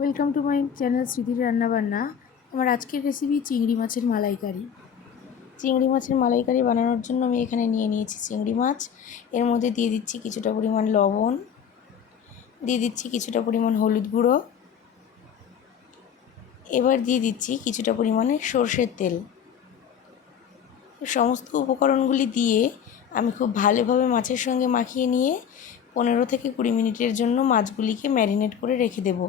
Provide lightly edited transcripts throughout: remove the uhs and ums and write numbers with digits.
Welcome to my channel স্মৃতির রান্নাবান্না। আমার আজকের রেসিপি চিংড়ি মাছের মালাইকারি। চিংড়ি মাছের মালাইকারি বানানোর জন্য আমি এখানে নিয়ে নিয়েছি চিংড়ি মাছ। এর মধ্যে দিয়ে দিচ্ছি কিছুটা পরিমাণ লবণ, দিয়ে দিচ্ছি কিছুটা পরিমাণ হলুদ গুঁড়ো, এবার দিয়ে দিচ্ছি কিছুটা পরিমাণে সর্ষের তেল। সমস্ত উপকরণগুলি দিয়ে আমি খুব ভালোভাবে মাছের সঙ্গে মাখিয়ে নিয়ে 15 থেকে 20 মিনিটের জন্য মাছগুলিকে ম্যারিনেট করে রেখে দেবো।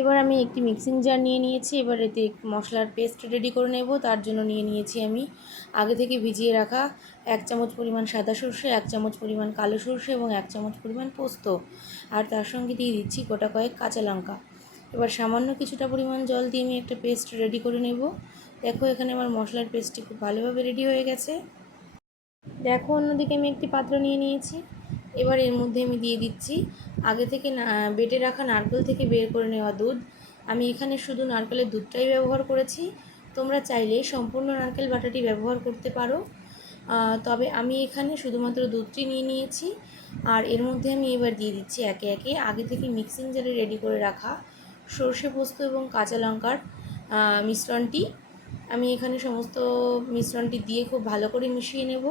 এবার আমি একটি মিক্সিং জার নিয়ে নিয়েছি। এবার এতে মশলার পেস্ট রেডি করে নেব। তার জন্য নিয়ে নিয়েছি আমি আগে থেকে ভিজিয়ে রাখা 1 চামচ পরিমাণ সাদা সর্ষে, 1 চামচ পরিমাণ কালো সর্ষে এবং 1 চামচ পরিমাণ পোস্ত, আর তার সঙ্গে দিয়ে দিচ্ছি গোটা কয়েক কাঁচা লঙ্কা। এবার সামান্য কিছুটা পরিমাণ জল দিয়ে আমি একটা পেস্ট রেডি করে নেব। দেখো এখানে আমার মশলার পেস্টটি খুব ভালোভাবে রেডি হয়ে গেছে। দেখো অন্যদিকে আমি একটি পাত্র নিয়ে নিয়েছি। এবার এর মধ্যে আমি দিয়ে দিচ্ছি আগে থেকে বেটে রাখা নারকেল থেকে বের করে নেওয়া দুধ। আমি এখানে শুধু নারকেলের দুধটাই ব্যবহার করেছি। তোমরা চাইলে সম্পূর্ণ নারকেল বাটাটি ব্যবহার করতে পারো, তবে আমি এখানে শুধুমাত্র দুধটি নিয়ে নিয়েছি। আর এর মধ্যে আমি এবার দিয়ে দিচ্ছি একে একে আগে থেকে মিক্সিং জারে রেডি করে রাখা সর্ষে, পোস্ত এবং কাঁচা লঙ্কার মিশ্রণটি। আমি এখানে সমস্ত মিশ্রণটি দিয়ে খুব ভালো করে মিশিয়ে নেব।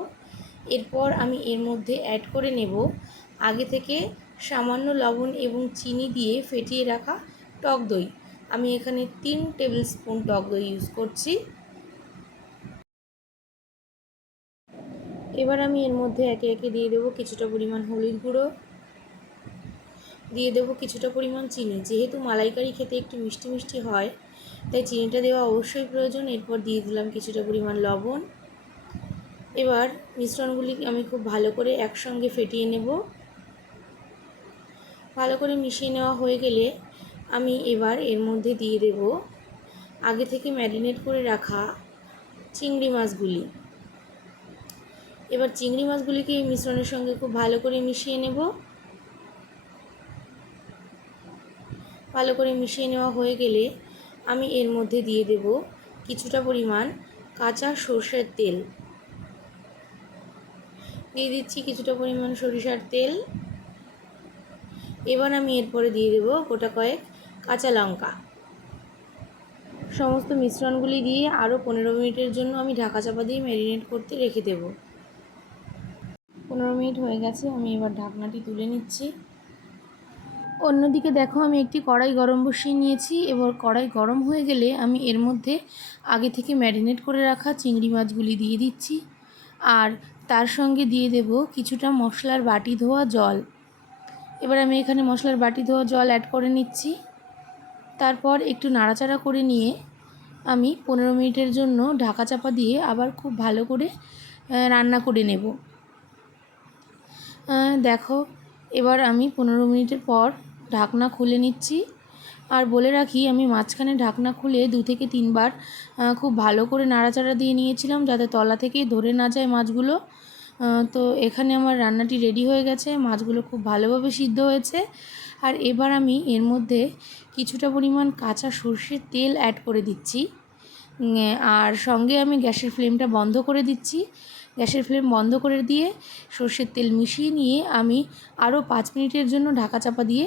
এরপর আমি এর মধ্যে অ্যাড করে নেব আগে থেকে সামান্য লবণ এবং চিনি দিয়ে ফেটিয়ে রাখা টক দই। আমি এখানে 3 টেবিল স্পুন টক দই ইউজ করছি। এবার আমি এর মধ্যে একে একে দিয়ে দেবো কিছুটা পরিমাণ হলুদ গুঁড়ো, দিয়ে দেবো কিছুটা পরিমাণ চিনি। যেহেতু মালাইকারি খেতে একটু মিষ্টি মিষ্টি হয়, তাই চিনিটা দেওয়া অবশ্যই প্রয়োজন। এরপর দিয়ে দিলাম কিছুটা পরিমাণ লবণ। এবার মিশ্রণগুলি আমি খুব ভালো করে একসঙ্গে ফেটিয়ে নেব। ভালো করে মিশিয়ে নেওয়া হয়ে গেলে আমি এবার এর মধ্যে দিয়ে দেব আগে থেকে ম্যারিনেট করে রাখা চিংড়ি মাছগুলি। এবার চিংড়ি মাছগুলিকে এই মিশ্রণের সঙ্গে খুব ভালো করে মিশিয়ে নেব। ভালো করে মিশিয়ে নেওয়া হয়ে গেলে আমি এর মধ্যে দিয়ে দেব কিছুটা পরিমাণ কাঁচা সর্ষের তেল। দিয়ে দিচ্ছি কিছুটা পরিমাণ সরিষার তেল। এবার আমি এরপরে দিয়ে দেব গোটা কয়েক কাঁচা লঙ্কা। সমস্ত মিশ্রণগুলি দিয়ে আরও 15 মিনিটের জন্য আমি ঢাকা চাপা দিয়ে ম্যারিনেট করতে রেখে দেব। 15 মিনিট হয়ে গেছে, আমি এবার ঢাকনাটি তুলে নিচ্ছি। অন্যদিকে দেখো আমি একটি কড়াই গরম বসিয়ে নিয়েছি। এবার কড়াই গরম হয়ে গেলে আমি এর মধ্যে আগে থেকে ম্যারিনেট করে রাখা চিংড়ি মাছগুলি দিয়ে দিচ্ছি, আর তার সঙ্গে দিয়ে দেব কিছুটা মশলার বাটি ধোয়া জল। এবার আমি এখানে মশলার বাটি ধোয়া জল অ্যাড করে নিচ্ছি। তারপর একটু নাড়াচাড়া করে নিয়ে আমি 15 মিনিটের জন্য ঢাকা চাপা দিয়ে আবার খুব ভালো করে রান্না করে নেব। দেখো এবার আমি 15 মিনিটের পর ঢাকনা খুলে নিচ্ছি। আর বলে রাখি, আমি মাঝখানে ঢাকনা খুলে 2 থেকে 3 বার খুব ভালো করে নাড়াচাড়া দিয়ে নিয়েছিলাম, যাতে তলা থেকেই ধরে না যায় মাছগুলো। তো এখানে আমার রান্নাটি রেডি হয়ে গেছে। মাছগুলো খুব ভালোভাবে সিদ্ধ হয়েছে। আর এবার আমি এর মধ্যে কিছুটা পরিমাণ কাঁচা সর্ষের তেল অ্যাড করে দিচ্ছি। আর সঙ্গে আমি গ্যাসের ফ্লেমটা বন্ধ করে দিচ্ছি। গ্যাসের ফ্লেম বন্ধ করে দিয়ে সর্ষের তেল মিশিয়ে নিয়ে আমি আরও 5 মিনিটের জন্য ঢাকা চাপা দিয়ে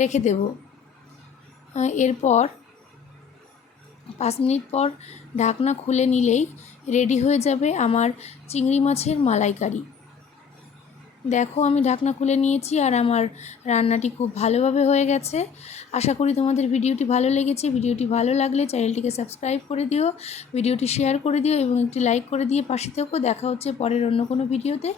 রেখে দেব। এরপর 5 মিনিট পর ঢাকনা খুলে নিলেই রেডি হয়ে যাবে আমার চিংড়ি মাছের মালাইকারি। দেখো আমি ঢাকনা খুলে নিয়েছি আর আমার রান্নাটি খুব ভালোভাবে হয়ে গেছে। আশা করি তোমাদের ভিডিওটি ভালো লেগেছে। ভিডিওটি ভালো লাগলে চ্যানেলটিকে সাবস্ক্রাইব করে দিও, ভিডিওটি শেয়ার করে দিও এবং একটি লাইক করে দিয়ে পাশে থেকো। দেখা হচ্ছে পরের অন্য কোনো ভিডিওতে।